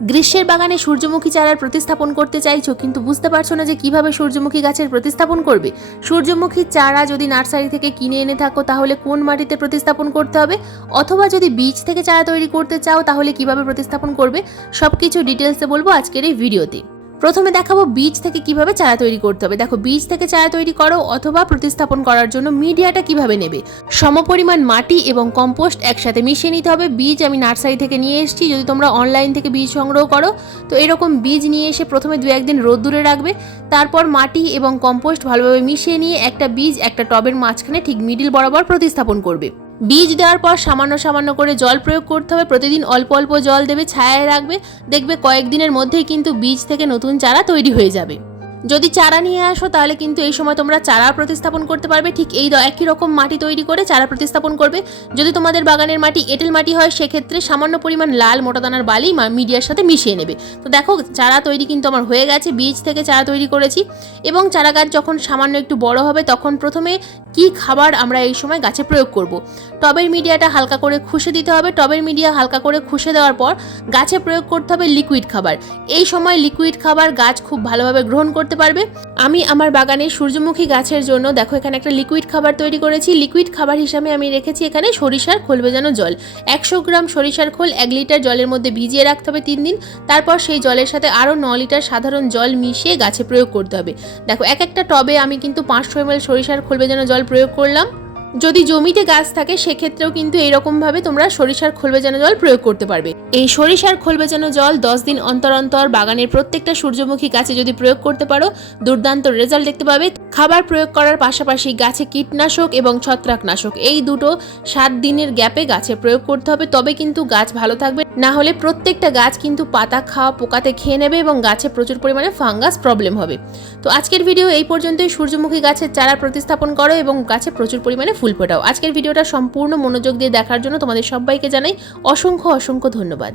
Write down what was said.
গ্রীষ্মের বাগানে সূর্যমুখী চারার প্রতিস্থাপন করতে চাইছো কিন্তু বুঝতে পারছো না যে কিভাবে সূর্যমুখী গাছের প্রতিস্থাপন করবে। সূর্যমুখী চারা যদি নার্সারি থেকে কিনে এনে থাকো তাহলে কোন মাটিতে প্রতিস্থাপন করতে হবে, অথবা যদি বীজ থেকে চারা তৈরি করতে চাও তাহলে কিভাবে প্রতিস্থাপন করবে, সবকিছু ডিটেলসে বলবো আজকের এই ভিডিওতে। প্রথমে দেখাবো বীজ থেকে কিভাবে চারা তৈরি করতে হবে। দেখো, বীজ থেকে চারা তৈরি করো অথবা প্রতিস্থাপন করার জন্য মিডিয়াটা কিভাবে নেবে। সমপরিমাণ মাটি এবং কম্পোস্ট একসাথে মিশিয়ে নিতে হবে। বীজ আমি নার্সারি থেকে নিয়ে এসেছি, যদি তোমরা অনলাইন থেকে বীজ সংগ্রহ করো তো এরকম বীজ নিয়ে এসে প্রথমে 2-1 দিন রোদ্দুরে রাখবে। তারপর মাটি এবং কম্পোস্ট ভালোভাবে মিশিয়ে নিয়ে একটা বীজ একটা টবের মাঝখানে ঠিক মিডিল বরাবর প্রতিস্থাপন করবে। বীজ দেওয়ার পর সামান্য সামান্য করে জল প্রয়োগ করতে হবে। প্রতিদিন অল্প অল্প জল দেবে, ছায়ায় রাখবে। দেখবে কয়েকদিনের মধ্যেই কিন্তু বীজ থেকে নতুন চারা তৈরি হয়ে যাবে। যদি চারা নিয়ে আসো তাহলে কিন্তু এই সময় তোমরা চারা প্রতিস্থাপন করতে পারবে। ঠিক এই একই রকম মাটি তৈরি করে চারা প্রতিস্থাপন করবে। যদি তোমাদের বাগানের মাটি এঁটেল মাটি হয় সেক্ষেত্রে সামান্য পরিমাণ লাল মোটা দানার বালি মিডিয়ার সাথে মিশিয়ে নেবে। তো দেখো, চারা তৈরি কিন্তু আমার হয়ে গেছে। বীজ থেকে চারা তৈরি করেছি এবং চারা গাছ যখন সামান্য একটু বড় হবে তখন প্রথমে কি খাবার আমরা এই সময় গাছে প্রয়োগ করব। টবের মিডিয়াটা হালকা করে খুশে দিতে হবে। টবের মিডিয়া হালকা করে খুশে দেওয়ার পর গাছে প্রয়োগ করতে হবে লিকুইড খাবার। এই সময় লিকুইড খাবার গাছ খুব ভালোভাবে গ্রহণ করতে পারবে। আমি আমার বাগানে সূর্যমুখী গাছের জন্য দেখো এখানে একটা লিকুইড খাবার তৈরি করেছি। লিকুইড খাবার হিসাবে আমি রেখেছি এখানে সরিষার খোল ভেজানো জল। 100 গ্রাম সরিষার খোল 1 লিটার জলের মধ্যে ভিজিয়ে রাখতে হবে 3 দিন। তারপর সেই জলের সাথে আরও 9 লিটার সাধারণ জল মিশিয়ে গাছে প্রয়োগ করতে হবে। দেখো, একটা টবে আমি কিন্তু 500 ml সরিষার খোল ভেজানো জল প্রয়োগ করলাম। যদি জমিতে গাছ থাকে সেক্ষেত্রেও কিন্তু এইরকমভাবে তোমরা সরিষার খোল ভেজানো জল প্রয়োগ করতে পারবে। এই সরিষার খোল ভেজানো জল 10 দিন অন্তর অন্তর বাগানের প্রত্যেকটা সূর্যমুখী গাছে যদি প্রয়োগ করতে পারো দুর্দান্ত রেজাল্ট দেখতে পাবে। খাবার প্রয়োগ করার পাশাপাশি গাছে কীটনাশক এবং ছত্রাকনাশক এই দুটো 7 দিনের গ্যাপে গাছে প্রয়োগ করতে হবে, তবে কিন্তু গাছ ভালো থাকবে। না হলে প্রত্যেকটা গাছ কিন্তু পাতা খাওয়া পোকাতে খেয়ে নেবে এবং গাছে প্রচুর পরিমাণে ফাঙ্গাস প্রবলেম হবে। তো আজকের ভিডিও এই পর্যন্তই। সূর্যমুখী গাছের চারা প্রতিস্থাপন করো এবং গাছে প্রচুর পরিমাণে ফুল ফোটাও। আজকের ভিডিওটা সম্পূর্ণ মনোযোগ দিয়ে দেখার জন্য তোমাদের সবাইকে জানাই অসংখ্য অসংখ্য ধন্যবাদ।